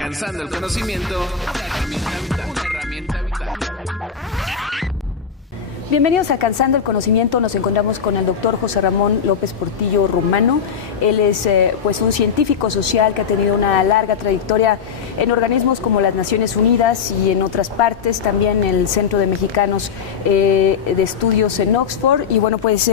Alcanzando el conocimiento, una herramienta vital. Bienvenidos a Alcanzando el Conocimiento. Nos encontramos con el doctor José Ramón López Portillo Romano. Él es pues un científico social que ha tenido una larga trayectoria en organismos como las Naciones Unidas y en otras partes, también el Centro de Mexicanos de Estudios en Oxford. Y bueno, pues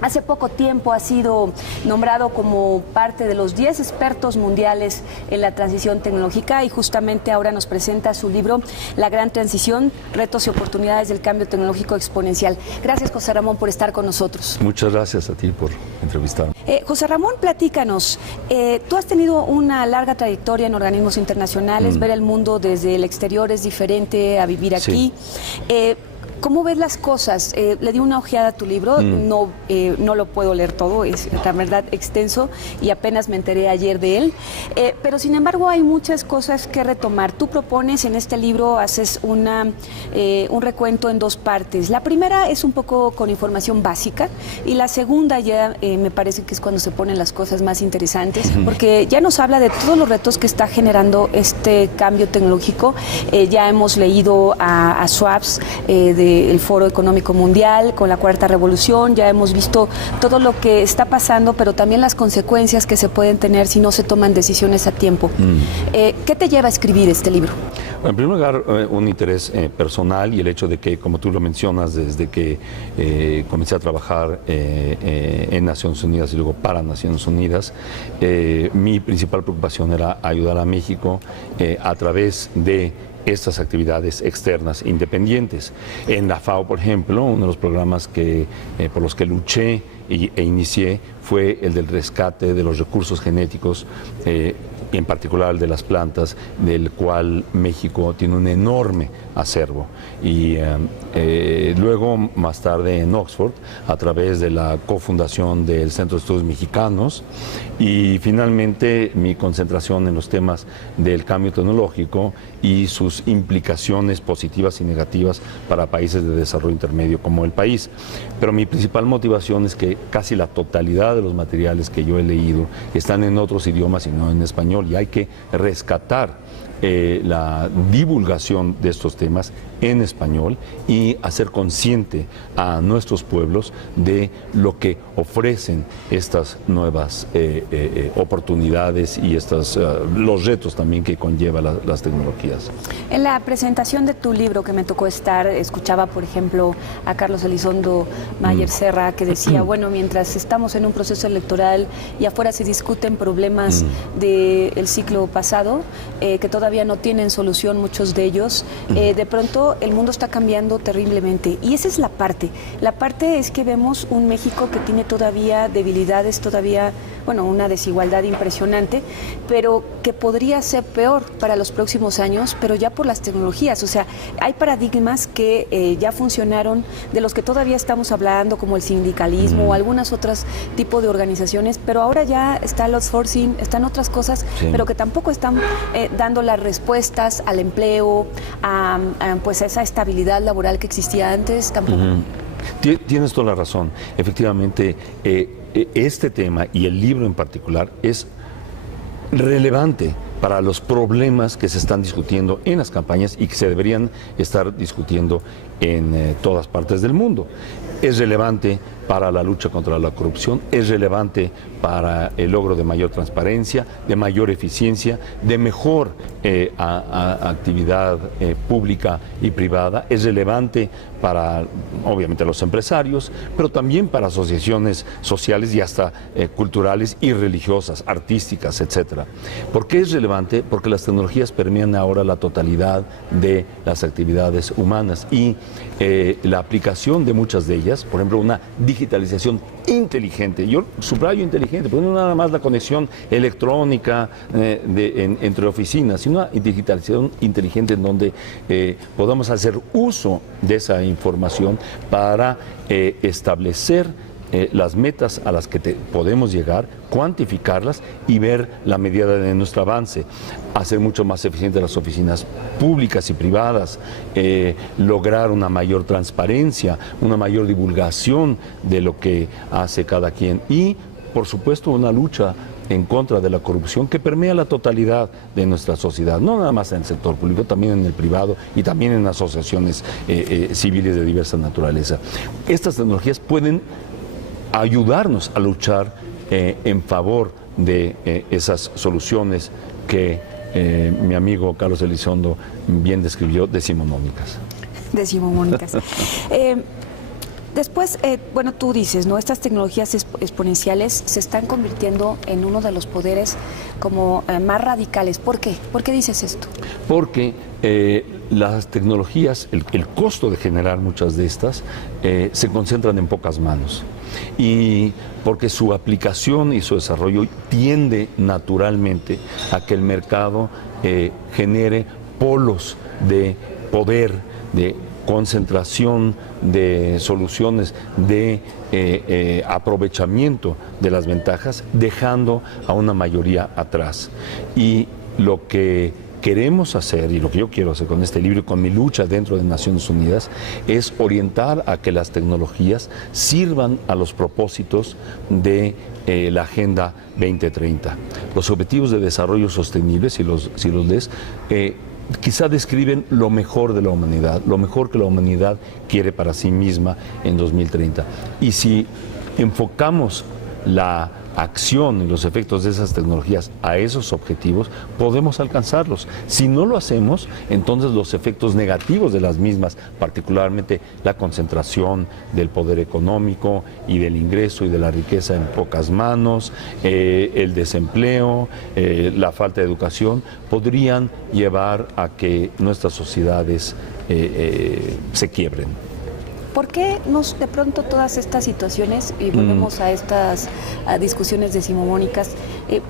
hace poco tiempo ha sido nombrado como parte de los 10 expertos mundiales en la transición tecnológica y justamente ahora nos presenta su libro La Gran Transición, Retos y Oportunidades del Cambio Tecnológico Exponencial. Gracias, José Ramón, por estar con nosotros. Muchas gracias a ti por entrevistarme. José Ramón, platícanos. Tú has tenido una larga trayectoria en organismos internacionales. Ver el mundo desde el exterior es diferente a vivir aquí. Sí. ¿Cómo ves las cosas? Le di una ojeada a tu libro, no lo puedo leer todo, es la verdad extenso y apenas me enteré ayer de él, pero sin embargo hay muchas cosas que retomar. Tú propones en este libro, haces un recuento en dos partes. La primera es un poco con información básica y la segunda ya me parece que es cuando se ponen las cosas más interesantes, porque ya nos habla de todos los retos que está generando este cambio tecnológico. Ya hemos leído a Schwab del Foro Económico Mundial con la Cuarta Revolución, ya hemos visto todo lo que está pasando, pero también las consecuencias que se pueden tener si no se toman decisiones a tiempo. ¿Qué te lleva a escribir este libro? Bueno, en primer lugar, un interés personal y el hecho de que, como tú lo mencionas, desde que comencé a trabajar en Naciones Unidas y luego para Naciones Unidas, mi principal preocupación era ayudar a México a través de estas actividades externas independientes. En la FAO, por ejemplo, uno de los programas por los que luché e inicié fue el del rescate de los recursos genéticos, en particular el de las plantas, del cual México tiene un enorme acervo. Y luego, más tarde en Oxford, a través de la cofundación del Centro de Estudios Mexicanos, y finalmente mi concentración en los temas del cambio tecnológico y sus implicaciones positivas y negativas para países de desarrollo intermedio como el país. Pero mi principal motivación es que casi la totalidad de los materiales que yo he leído están en otros idiomas y no en español, y hay que rescatar la divulgación de estos temas en español y hacer consciente a nuestros pueblos de lo que ofrecen estas nuevas oportunidades y los retos también que conlleva las tecnologías. En la presentación de tu libro que me tocó estar, escuchaba por ejemplo a Carlos Elizondo Mayer Serra que decía, bueno, mientras estamos en un proceso electoral y afuera se discuten problemas del ciclo pasado, que todavía no tienen solución muchos de ellos, de pronto el mundo está cambiando terriblemente y esa es la parte es que vemos un México que tiene todavía debilidades, todavía, bueno, una desigualdad impresionante, pero que podría ser peor para los próximos años, pero ya por las tecnologías. O sea, hay paradigmas que ya funcionaron, de los que todavía estamos hablando, como el sindicalismo o algunas otras tipos de organizaciones, pero ahora ya está el outsourcing, están otras cosas, pero que tampoco están dando las respuestas al empleo, pues a esa estabilidad laboral que existía antes, tampoco. Tienes toda la razón. Efectivamente, este tema y el libro en particular es relevante para los problemas que se están discutiendo en las campañas y que se deberían estar discutiendo en todas partes del mundo. Es relevante para la lucha contra la corrupción, es relevante para el logro de mayor transparencia, de mayor eficiencia, de mejor actividad pública y privada, es relevante para, obviamente, los empresarios, pero también para asociaciones sociales y hasta culturales y religiosas, artísticas, etcétera. ¿Por qué es relevante? Porque las tecnologías permean ahora la totalidad de las actividades humanas y la aplicación de muchas de ellas, por ejemplo, una digitalización inteligente. Yo subrayo inteligente, porque no nada más la conexión electrónica entre oficinas, sino una digitalización inteligente en donde podamos hacer uso de esa información para establecer las metas a las que podemos llegar, cuantificarlas y ver la medida de nuestro avance, hacer mucho más eficientes las oficinas públicas y privadas, lograr una mayor transparencia, una mayor divulgación de lo que hace cada quien y, por supuesto, una lucha en contra de la corrupción que permea la totalidad de nuestra sociedad, no nada más en el sector público, también en el privado y también en asociaciones civiles de diversa naturaleza. Estas tecnologías pueden ayudarnos a luchar en favor de esas soluciones que mi amigo Carlos Elizondo bien describió, decimonónicas. Decimonónicas. Después, bueno, tú dices, ¿no? Estas tecnologías exponenciales se están convirtiendo en uno de los poderes como más radicales. ¿Por qué? ¿Por qué dices esto? Porque las tecnologías, el costo de generar muchas de estas, se concentran en pocas manos. Y porque su aplicación y su desarrollo tiende naturalmente a que el mercado genere polos de poder, de concentración de soluciones, de aprovechamiento de las ventajas, dejando a una mayoría atrás. Y lo que queremos hacer, y lo que yo quiero hacer con este libro y con mi lucha dentro de Naciones Unidas, es orientar a que las tecnologías sirvan a los propósitos de la Agenda 2030. Los Objetivos de Desarrollo Sostenible, si los lees, quizá describen lo mejor de la humanidad, lo mejor que la humanidad quiere para sí misma en 2030. Y si enfocamos la acción y los efectos de esas tecnologías a esos objetivos, podemos alcanzarlos. Si no lo hacemos, entonces los efectos negativos de las mismas, particularmente la concentración del poder económico y del ingreso y de la riqueza en pocas manos, el desempleo, la falta de educación, podrían llevar a que nuestras sociedades se quiebren. ¿Por qué de pronto todas estas situaciones, y volvemos a estas discusiones decimonónicas,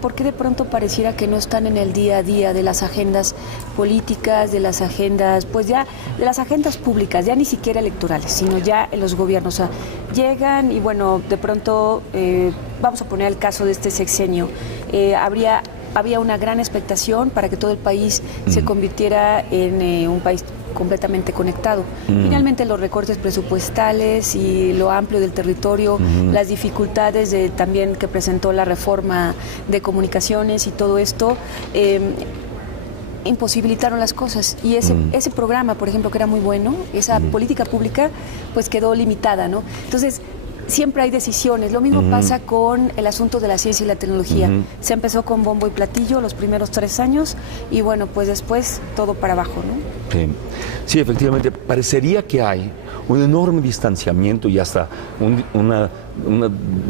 por qué de pronto pareciera que no están en el día a día de las agendas políticas, de las agendas, pues ya, de las agendas públicas, ya ni siquiera electorales, sino ya en los gobiernos? O sea, llegan y bueno, de pronto, vamos a poner el caso de este sexenio, había una gran expectación para que todo el país se convirtiera en un país completamente conectado. Finalmente los recortes presupuestales y lo amplio del territorio, las dificultades también que presentó la reforma de comunicaciones y todo esto, imposibilitaron las cosas. Y ese programa, por ejemplo, que era muy bueno, esa política pública, pues quedó limitada, ¿no? Entonces, siempre hay decisiones. Lo mismo pasa con el asunto de la ciencia y la tecnología. Se empezó con bombo y platillo los primeros 3 años y bueno, pues después todo para abajo, ¿no? Sí, efectivamente, parecería que hay un enorme distanciamiento y hasta una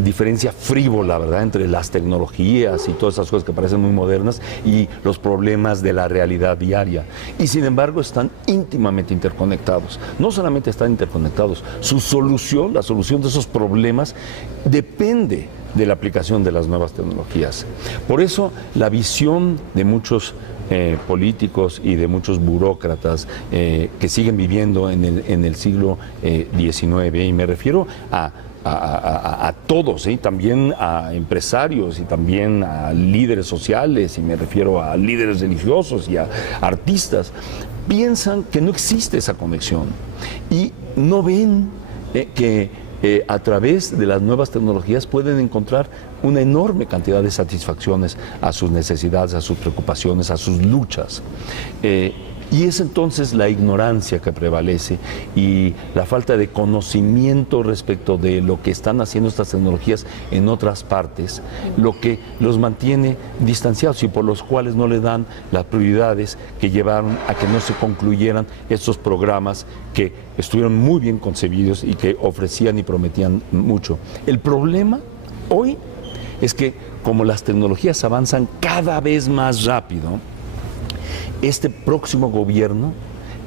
diferencia frívola, ¿verdad?, entre las tecnologías y todas esas cosas que parecen muy modernas y los problemas de la realidad diaria. Y sin embargo están íntimamente interconectados. No solamente están interconectados, su solución, la solución de esos problemas, depende de la aplicación de las nuevas tecnologías. Por eso la visión de muchos políticos y de muchos burócratas que siguen viviendo en el siglo XIX, y me refiero a todos, también a empresarios y también a líderes sociales, y me refiero a líderes religiosos y a artistas, piensan que no existe esa conexión y no ven que a través de las nuevas tecnologías pueden encontrar una enorme cantidad de satisfacciones a sus necesidades, a sus preocupaciones, a sus luchas. Y es entonces la ignorancia que prevalece y la falta de conocimiento respecto de lo que están haciendo estas tecnologías en otras partes, lo que los mantiene distanciados y por los cuales no le dan las prioridades que llevaron a que no se concluyeran estos programas que estuvieron muy bien concebidos y que ofrecían y prometían mucho. El problema hoy es que como las tecnologías avanzan cada vez más rápido, este próximo gobierno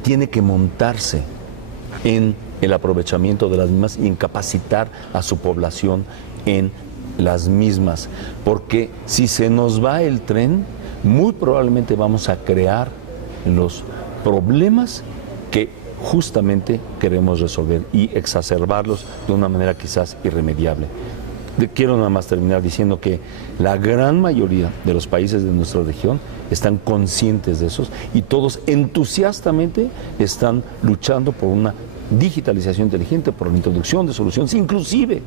tiene que montarse en el aprovechamiento de las mismas y en capacitar a su población en las mismas, porque si se nos va el tren, muy probablemente vamos a crear los problemas que justamente queremos resolver y exacerbarlos de una manera quizás irremediable. Quiero nada más terminar diciendo que la gran mayoría de los países de nuestra región están conscientes de eso y todos entusiastamente están luchando por una digitalización inteligente, por la introducción de soluciones, inclusive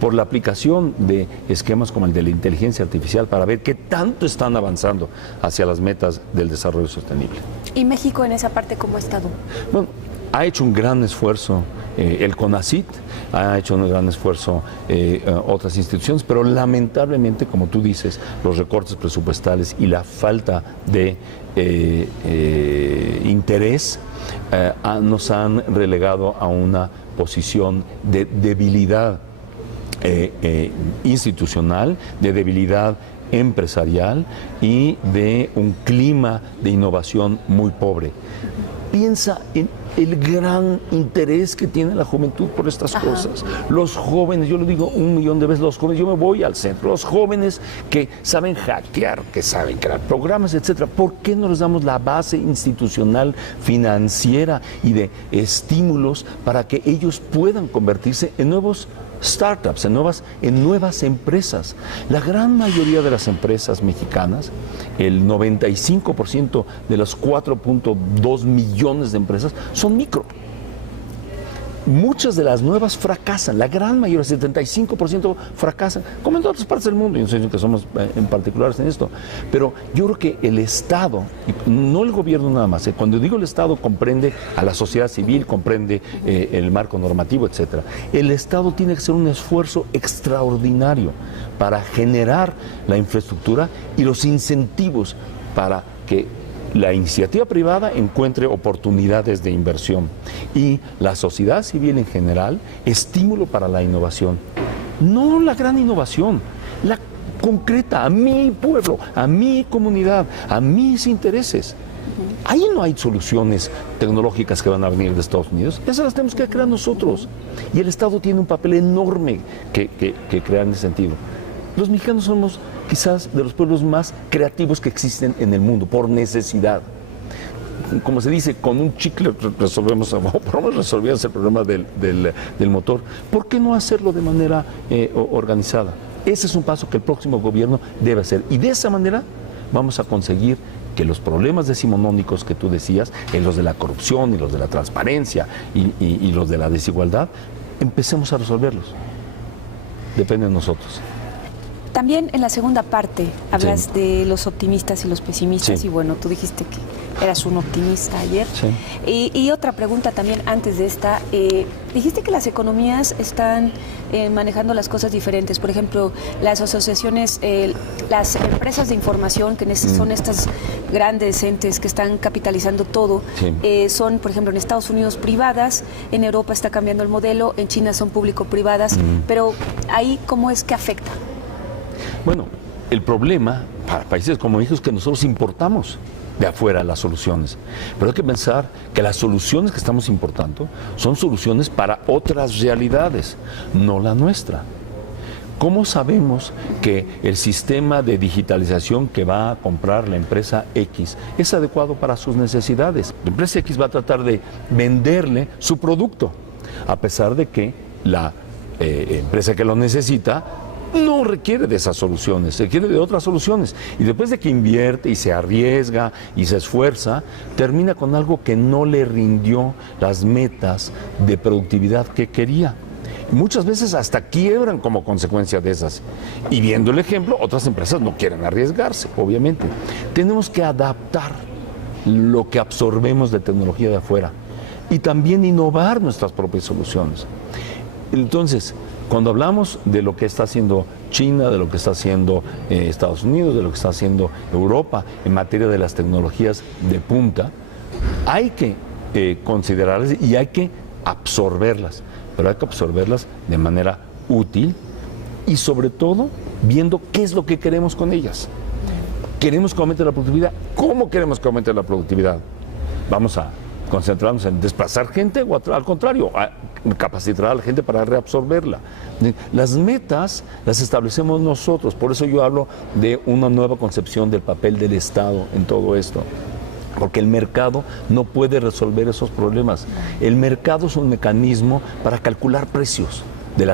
por la aplicación de esquemas como el de la inteligencia artificial para ver qué tanto están avanzando hacia las metas del desarrollo sostenible. ¿Y México en esa parte cómo ha estado? Bueno, ha hecho un gran esfuerzo el CONACYT, ha hecho un gran esfuerzo otras instituciones, pero lamentablemente, como tú dices, los recortes presupuestales y la falta de interés nos han relegado a una posición de debilidad institucional, de debilidad empresarial y de un clima de innovación muy pobre. Piensa en el gran interés que tiene la juventud por estas cosas. Los jóvenes, yo lo digo 1.000.000 de veces, los jóvenes, yo me voy al centro, los jóvenes que saben hackear, que saben crear programas, etcétera. ¿Por qué no les damos la base institucional, financiera y de estímulos para que ellos puedan convertirse en nuevos startups, en nuevas empresas? La gran mayoría de las empresas mexicanas, el 95% de los 4.2 millones de empresas son micro. Muchas de las nuevas fracasan, la gran mayoría, el 75% fracasan, como en otras partes del mundo, y no sé que somos en particulares en esto, pero yo creo que el Estado, no el gobierno nada más, cuando digo el Estado comprende a la sociedad civil, comprende el marco normativo, etcétera. El Estado tiene que hacer un esfuerzo extraordinario para generar la infraestructura y los incentivos para que la iniciativa privada encuentre oportunidades de inversión y la sociedad civil en general, estímulo para la innovación. No la gran innovación, la concreta, a mi pueblo, a mi comunidad, a mis intereses. Ahí no hay soluciones tecnológicas que van a venir de Estados Unidos, esas las tenemos que crear nosotros. Y el Estado tiene un papel enorme que crear en ese sentido. Los mexicanos somos quizás de los pueblos más creativos que existen en el mundo, por necesidad. Como se dice, con un chicle resolvemos, o por lo menos resolvíamos el problema del motor. ¿Por qué no hacerlo de manera organizada? Ese es un paso que el próximo gobierno debe hacer. Y de esa manera vamos a conseguir que los problemas decimonónicos que tú decías, los de la corrupción y los de la transparencia y los de la desigualdad, empecemos a resolverlos. Depende de nosotros. También en la segunda parte hablas de los optimistas y los pesimistas y bueno, tú dijiste que eras un optimista ayer. Y otra pregunta también antes de esta, dijiste que las economías están manejando las cosas diferentes. Por ejemplo, las asociaciones, las empresas de información, que son estas grandes entes que están capitalizando todo, son, por ejemplo, en Estados Unidos privadas, en Europa está cambiando el modelo, en China son público-privadas, pero ahí, ¿cómo es que afecta? Bueno, el problema para países como México es que nosotros importamos de afuera las soluciones. Pero hay que pensar que las soluciones que estamos importando son soluciones para otras realidades, no la nuestra. ¿Cómo sabemos que el sistema de digitalización que va a comprar la empresa X es adecuado para sus necesidades? La empresa X va a tratar de venderle su producto, a pesar de que la empresa que lo necesita no requiere de esas soluciones, requiere de otras soluciones. Y después de que invierte y se arriesga y se esfuerza, termina con algo que no le rindió las metas de productividad que quería. Y muchas veces hasta quiebran como consecuencia de esas. Y viendo el ejemplo, otras empresas no quieren arriesgarse, obviamente. Tenemos que adaptar lo que absorbemos de tecnología de afuera y también innovar nuestras propias soluciones. Entonces, cuando hablamos de lo que está haciendo China, de lo que está haciendo Estados Unidos, de lo que está haciendo Europa en materia de las tecnologías de punta, hay que considerarlas y hay que absorberlas, pero hay que absorberlas de manera útil y sobre todo viendo qué es lo que queremos con ellas. ¿Queremos que aumente la productividad? ¿Cómo queremos que aumente la productividad? Vamos a concentrarnos en desplazar gente o al contrario, a capacitar a la gente para reabsorberla. Las metas las establecemos nosotros, por eso yo hablo de una nueva concepción del papel del Estado en todo esto. Porque el mercado no puede resolver esos problemas. El mercado es un mecanismo para calcular precios de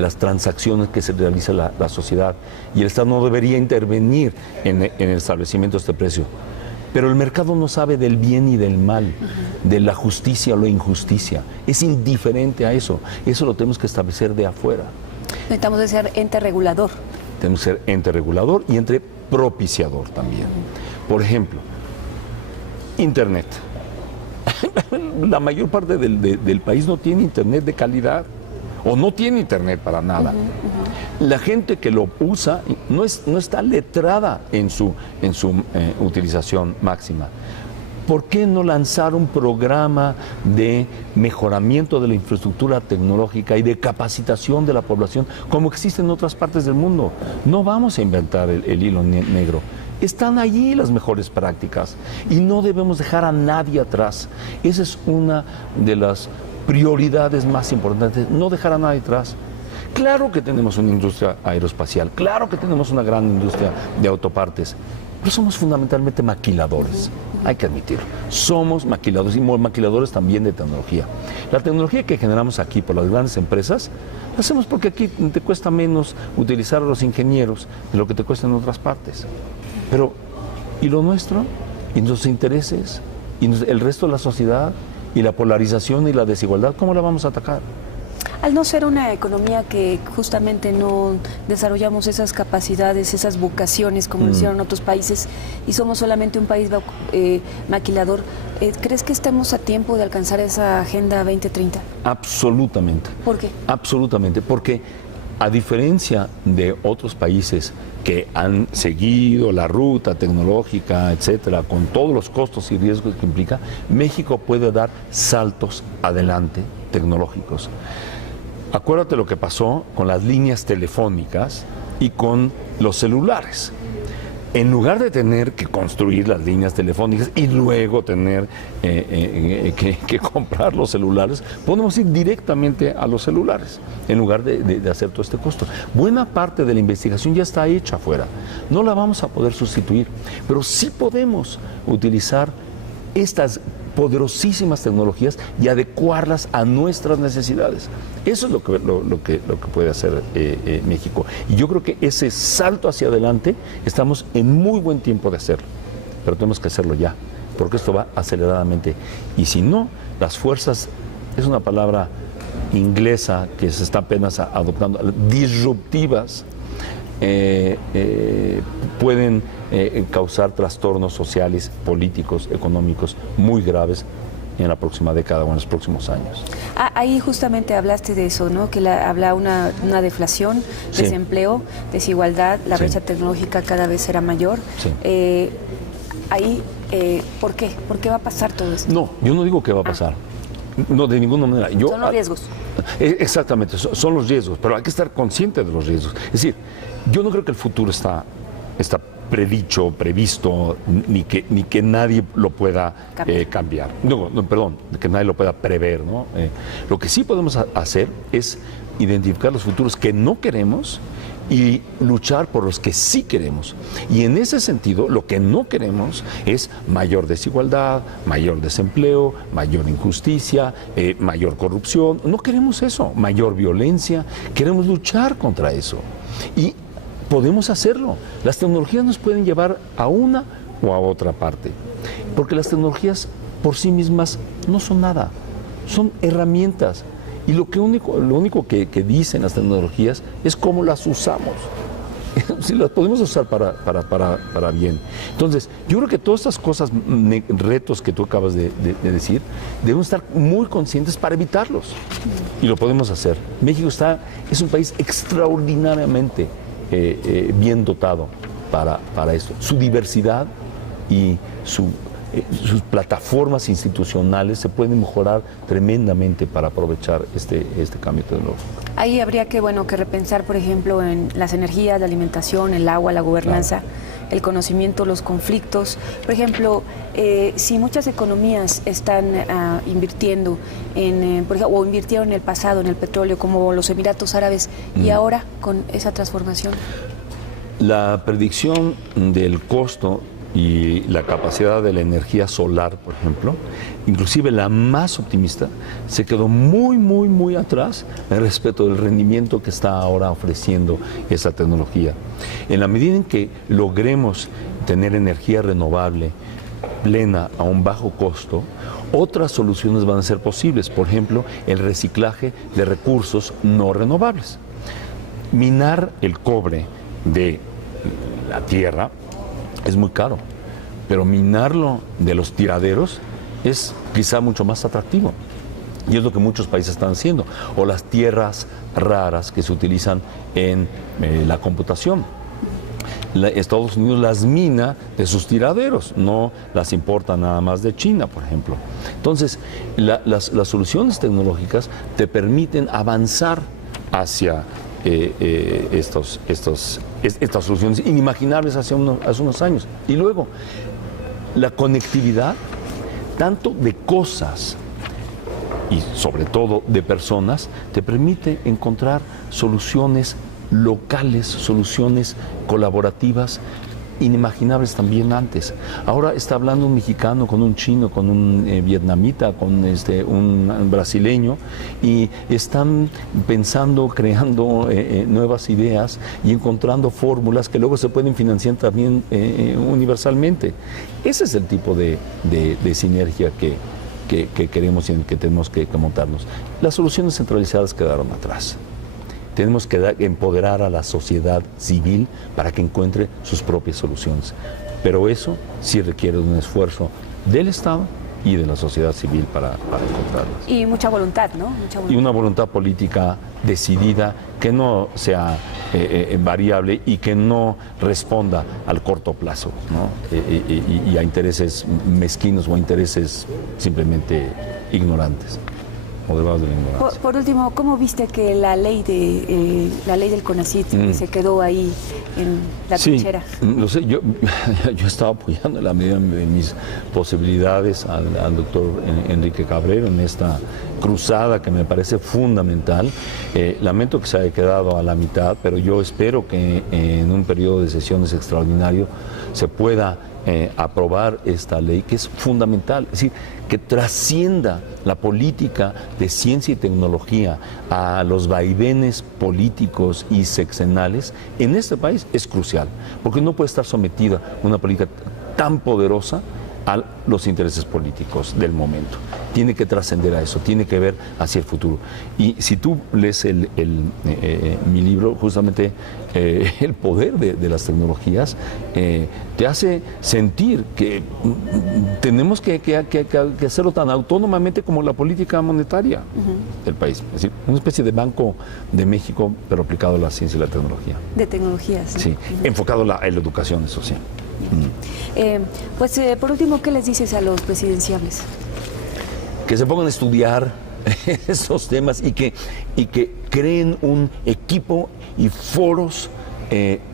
las transacciones que se realiza la sociedad. Y el Estado no debería intervenir en el establecimiento de este precio. Pero el mercado no sabe del bien y del mal, de la justicia o la injusticia. Es indiferente a eso. Eso lo tenemos que establecer de afuera. Necesitamos de ser ente regulador. Tenemos que ser ente regulador y ente propiciador también. Por ejemplo, Internet. La mayor parte del país no tiene Internet de calidad o no tiene Internet para nada. La gente que lo usa no está letrada en su utilización máxima. ¿Por qué no lanzar un programa de mejoramiento de la infraestructura tecnológica y de capacitación de la población como existe en otras partes del mundo? No vamos a inventar el hilo negro. Están allí las mejores prácticas y no debemos dejar a nadie atrás. Esa es una de las prioridades más importantes, no dejar a nadie atrás. Claro que tenemos una industria aeroespacial, claro que tenemos una gran industria de autopartes, pero somos fundamentalmente maquiladores, hay que admitirlo. Somos maquiladores y maquiladores también de tecnología. La tecnología que generamos aquí por las grandes empresas, la hacemos porque aquí te cuesta menos utilizar a los ingenieros de lo que te cuesta en otras partes. Pero, ¿y lo nuestro? ¿Y nuestros intereses? ¿Y el resto de la sociedad? ¿Y la polarización y la desigualdad? ¿Cómo la vamos a atacar? Al no ser una economía que justamente no desarrollamos esas capacidades, esas vocaciones como lo hicieron otros países y somos solamente un país maquilador, ¿crees que estemos a tiempo de alcanzar esa Agenda 2030? Absolutamente. ¿Por qué? Absolutamente, porque a diferencia de otros países que han seguido la ruta tecnológica, etcétera, con todos los costos y riesgos que implica, México puede dar saltos adelante tecnológicos. Acuérdate lo que pasó con las líneas telefónicas y con los celulares. En lugar de tener que construir las líneas telefónicas y luego tener que comprar los celulares, podemos ir directamente a los celulares en lugar de hacer todo este costo. Buena parte de la investigación ya está hecha afuera. No la vamos a poder sustituir, pero sí podemos utilizar estas poderosísimas tecnologías y adecuarlas a nuestras necesidades. Eso es lo que puede hacer México. Y yo creo que ese salto hacia adelante estamos en muy buen tiempo de hacerlo, pero tenemos que hacerlo ya, porque esto va aceleradamente. Y si no, las fuerzas, es una palabra inglesa que se está apenas adoptando, disruptivas, pueden causar trastornos sociales, políticos, económicos muy graves en la próxima década o en los próximos años. Ahí justamente hablaste de eso, ¿no? Que habla una deflación, sí. Desempleo, desigualdad, la sí. brecha tecnológica cada vez será mayor. Sí. ¿Por qué? ¿Por qué va a pasar todo esto? No, yo no digo que va a pasar. No, de ninguna manera. Son los riesgos. Exactamente, son los riesgos, pero hay que estar consciente de los riesgos. Es decir, yo no creo que el futuro está predicho, previsto, ni que nadie lo pueda cambiar. No, perdón, que nadie lo pueda prever, ¿no? Lo que sí podemos hacer es identificar los futuros que no queremos y luchar por los que sí queremos. Y en ese sentido, lo que no queremos es mayor desigualdad, mayor desempleo, mayor injusticia, mayor corrupción. No queremos eso, mayor violencia. Queremos luchar contra eso. Y podemos hacerlo. Las tecnologías nos pueden llevar a una o a otra parte. Porque las tecnologías por sí mismas no son nada. Son herramientas. Y lo único que dicen las tecnologías es cómo las usamos. Si las podemos usar para bien. Entonces, yo creo que todas estas cosas, retos que tú acabas de decir, debemos estar muy conscientes para evitarlos. Y lo podemos hacer. México es un país extraordinariamente bien dotado para esto. Su diversidad y sus plataformas institucionales se pueden mejorar tremendamente para aprovechar este cambio tecnológico. Ahí habría que repensar, por ejemplo, en las energías, la alimentación, el agua, la gobernanza, claro. El conocimiento, los conflictos. Por ejemplo, si muchas economías están invirtiendo o invirtieron en el pasado en el petróleo, como los Emiratos Árabes, y ahora con esa transformación. La predicción del costo y la capacidad de la energía solar, por ejemplo, inclusive la más optimista, se quedó muy atrás respecto del rendimiento que está ahora ofreciendo esa tecnología. En la medida en que logremos tener energía renovable plena a un bajo costo, otras soluciones van a ser posibles, por ejemplo, el reciclaje de recursos no renovables. minar el cobre de la tierra es muy caro, pero minarlo de los tiraderos es quizá mucho más atractivo. Y es lo que muchos países están haciendo. O las tierras raras que se utilizan en la computación. Estados Unidos las mina de sus tiraderos, no las importa nada más de China, por ejemplo. Entonces, las soluciones tecnológicas te permiten avanzar hacia estas soluciones inimaginables hace unos años. Y luego, la conectividad, tanto de cosas y sobre todo de personas, te permite encontrar soluciones locales, soluciones colaborativas inimaginables también antes. Ahora está hablando un mexicano con un chino, con un vietnamita, con un brasileño, y están pensando, creando nuevas ideas y encontrando fórmulas que luego se pueden financiar también universalmente. Ese es el tipo de sinergia que queremos y en que tenemos que montarnos. Las soluciones centralizadas quedaron atrás. Tenemos que empoderar a la sociedad civil para que encuentre sus propias soluciones. Pero eso sí requiere un esfuerzo del Estado y de la sociedad civil para encontrarlas. Y mucha voluntad, ¿no? Mucha voluntad. Y una voluntad política decidida, que no sea variable y que no responda al corto plazo, ¿no? Y a intereses mezquinos o a intereses simplemente ignorantes. Por último, ¿cómo viste que la ley del CONACYT se quedó ahí en la trinchera? Lo sé, yo estaba apoyando en la medida de mis posibilidades al doctor Enrique Cabrero en esta cruzada que me parece fundamental. Lamento que se haya quedado a la mitad, pero yo espero que en un periodo de sesiones extraordinario se pueda aprobar esta ley, que es fundamental, es decir, que trascienda la política de ciencia y tecnología a los vaivenes políticos y sexenales en este país es crucial, porque no puede estar sometida una política tan poderosa a los intereses políticos del momento. Tiene que trascender a eso, tiene que ver hacia el futuro. Y si tú lees mi libro, justamente el poder de las tecnologías, te hace sentir que tenemos que hacerlo tan autónomamente como la política monetaria del país. Es decir, una especie de Banco de México, pero aplicado a la ciencia y la tecnología. De tecnologías, ¿no? Sí, enfocado en la educación, eso sí. Por último, ¿qué les dices a los presidenciables? Que se pongan a estudiar esos temas y que creen un equipo y foros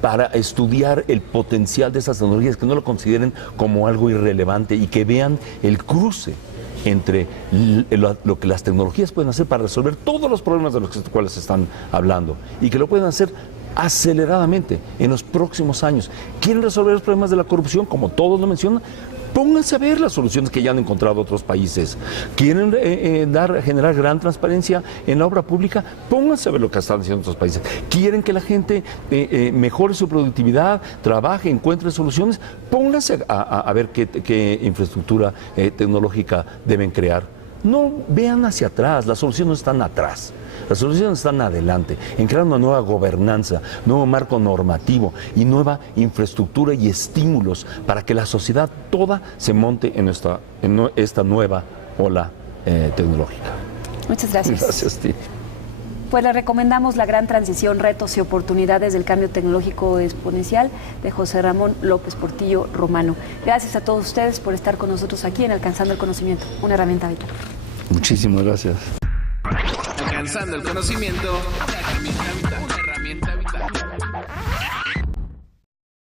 para estudiar el potencial de esas tecnologías, que no lo consideren como algo irrelevante y que vean el cruce entre lo que las tecnologías pueden hacer para resolver todos los problemas de los cuales están hablando y que lo pueden hacer aceleradamente en los próximos años. ¿Quieren resolver los problemas de la corrupción, como todos lo mencionan? Pónganse a ver las soluciones que ya han encontrado otros países. ¿Quieren generar gran transparencia en la obra pública? Pónganse a ver lo que están haciendo otros países. ¿Quieren que la gente mejore su productividad, trabaje, encuentre soluciones? Pónganse a ver qué infraestructura tecnológica deben crear. No vean hacia atrás, las soluciones están atrás. Las soluciones están adelante, en crear una nueva gobernanza, nuevo marco normativo y nueva infraestructura y estímulos para que la sociedad toda se monte en esta nueva ola tecnológica. Muchas gracias. Gracias, Titi. Pues le recomendamos La Gran Transición, Retos y Oportunidades del Cambio Tecnológico Exponencial de José Ramón López Portillo Romano. Gracias a todos ustedes por estar con nosotros aquí en Alcanzando el Conocimiento, una herramienta vital. Muchísimas gracias. Alcanzando el conocimiento, una herramienta vital.